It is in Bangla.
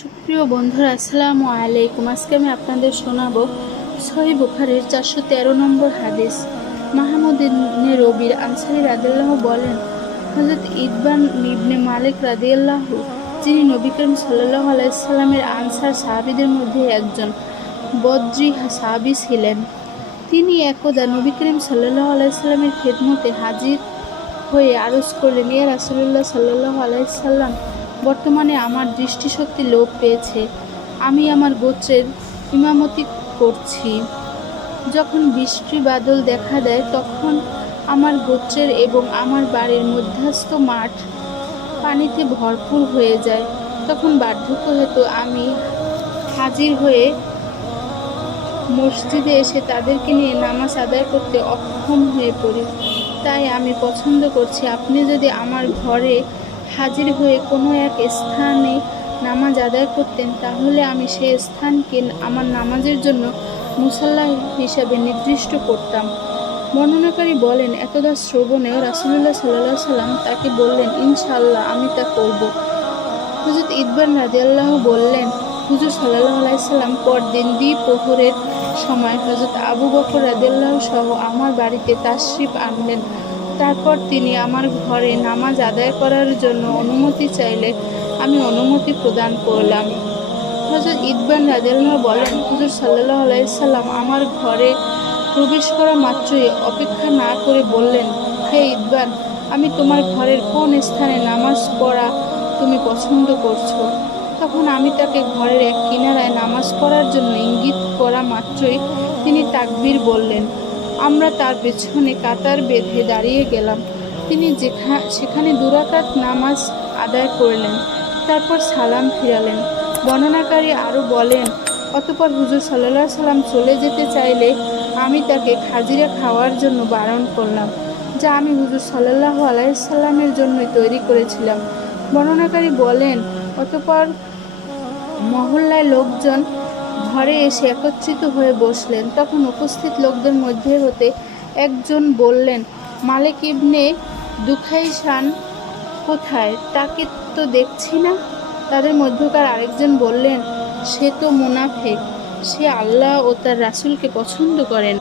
সুপ্রিয় বন্ধুরা, আসসালামু আলাইকুম। আজকে আমি আপনাদের শোনাবো সহিহ বুখারীর 413 নম্বর হাদিস। মাহমুদ ইবনে রবির আনসারী রাদিয়াল্লাহু বলেন, হযরত ইতবান ইবনে মালিক রাদিয়াল্লাহু, যিনি নবী করিম সাল্লাল্লাহু আলাইহি সাল্লামের আনসার সাহাবীদের মধ্যে একজন বদরী সাহাবী ছিলেন, তিনি একদা নবী করিম সাল্লাল্লাহু আলাইহি সাল্লামের খেদমতে হাজির হয়ে আরজ করলেন, ইয়া রাসূলুল্লাহ সাল্লাল্লাহু আলাইহি সাল্লাম, বর্তমানে আমার দৃষ্টিশক্তি লোপ পেয়েছে। আমি আমার গোত্রের ইমামতি করছি। যখন বৃষ্টি বাদল দেখা দেয়, তখন আমার গোত্রের এবং আমার বাড়ির মধ্যস্থ মাঠ পানিতে ভরপুর হয়ে যায়। তখন বার্ধক্য হেতু আমি হাজির হয়ে মসজিদে এসে তাদেরকে নিয়ে নামাজ আদায় করতে অক্ষম হয়ে পড়ি। তাই আমি পছন্দ করছি, আপনি যদি আমার ঘরে হাজির হয়ে কোনো এক স্থানে নামাজ আদায় করতেন, তাহলে আমি সেই স্থানকে আমার নামাজের জন্য মুসাল্লা হিসাবে নির্দিষ্ট করতাম। বর্ণনাকারী বলেন, একদা শ্রবণে রাসূলুল্লাহ সাল্লাল্লাহু আলাইহি সাল্লাম তাকে বললেন, ইনশাআল্লাহ আমি তা করব। হযরত ইতবান রাদিয়াল্লাহু বললেন, হুজুর সাল্লাল্লাহু আলাইহি সাল্লাম পরদিন দ্বিপ্রহরের সময় হযরত আবু বকর রাদিয়াল্লাহু সহ আমার বাড়িতে তাশরিফ আনলেন। তারপর তিনি আমার ঘরে নামাজ আদায় করার জন্য অনুমতি চাইলে আমি অনুমতি প্রদান করলাম। হযরত ইতবান রাদিয়াল্লাহু বলেন, হুজুর সাল্লাল্লাহু আলাইহি সাল্লাম আমার ঘরে প্রবেশ করা মাত্রই অপেক্ষা না করে বললেন, হে ইতবান, আমি তোমার ঘরের কোন স্থানে নামাজ পড়া তুমি পছন্দ করছো? তখন আমি তাকে ঘরের এক কিনারায় নামাজ পড়ার জন্য ইঙ্গিত করা মাত্রই তিনি তাকবীর বললেন। আমরা তার পেছনে কাতার বেঁধে দাঁড়িয়ে গেলাম। তিনি সেখানে 2 রাকাত নামাজ আদায় করলেন, তারপর সালাম ফিরালেন। বর্ণনাকারী আরও বলেন, অতঃপর হুজুর সাল্লাল্লাহু আলাইহি সাল্লাম চলে যেতে চাইলে আমি তাকে খাজিরা খাওয়ার জন্য বারণ করলাম, যা আমি হুজুর সাল্লাল্লাহু আলাইহি সাল্লামের জন্যই তৈরি করেছিলাম। বর্ণনাকারী বলেন, অতঃপর মহল্লায় লোকজন ঘরে এসে একত্রিত হয়ে বসলেন। তখন উপস্থিত লোকদের মধ্যে হতে একজন বললেন, মালিক ইবনে দুখাইশান কোথায়? তাকে তো দেখছি না। তাদের মধ্যকার আরেকজন বললেন, সে তো মুনাফিক, সে আল্লাহ ও তার রাসূলকে পছন্দ করেন।